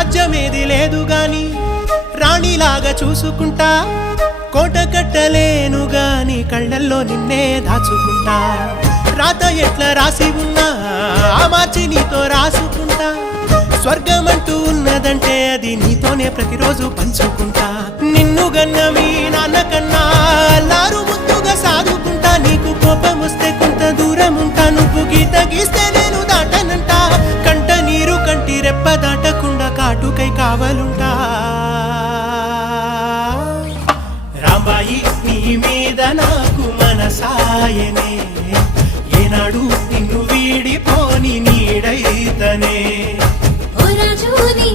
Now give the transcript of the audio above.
రాజ్యమేది లేదు గాని రాణిలాగా చూసుకుంటా కోట కట్టలేను గాని కళ్ళల్లో నిన్నే దాచుకుంటా రాత ఎట్లా రాసి ఉన్నా ఆ మార్చి నీతో రాసుకుంటా స్వర్గమంటూ ఉన్నదంటే అది నీతోనే ప్రతిరోజు పంచుకుంటా నిన్ను గన్న మీ నాన్నకన్నా లారు ముద్దుగా సాదుకుంటా నీకు కోపం వస్తే కొంత దూరం ఉంటా నువ్వు గీత గీస్తే నేను దాటనంటా కంట నీరు కంటి రెప్ప దాటకుండా కాటుకై కావలుంటా రాంబాయి నీ మీద నాకు మనసాయనే ఏనాడు నిన్ను వీడిపోని నీడైతనే ఓ రాజు నీ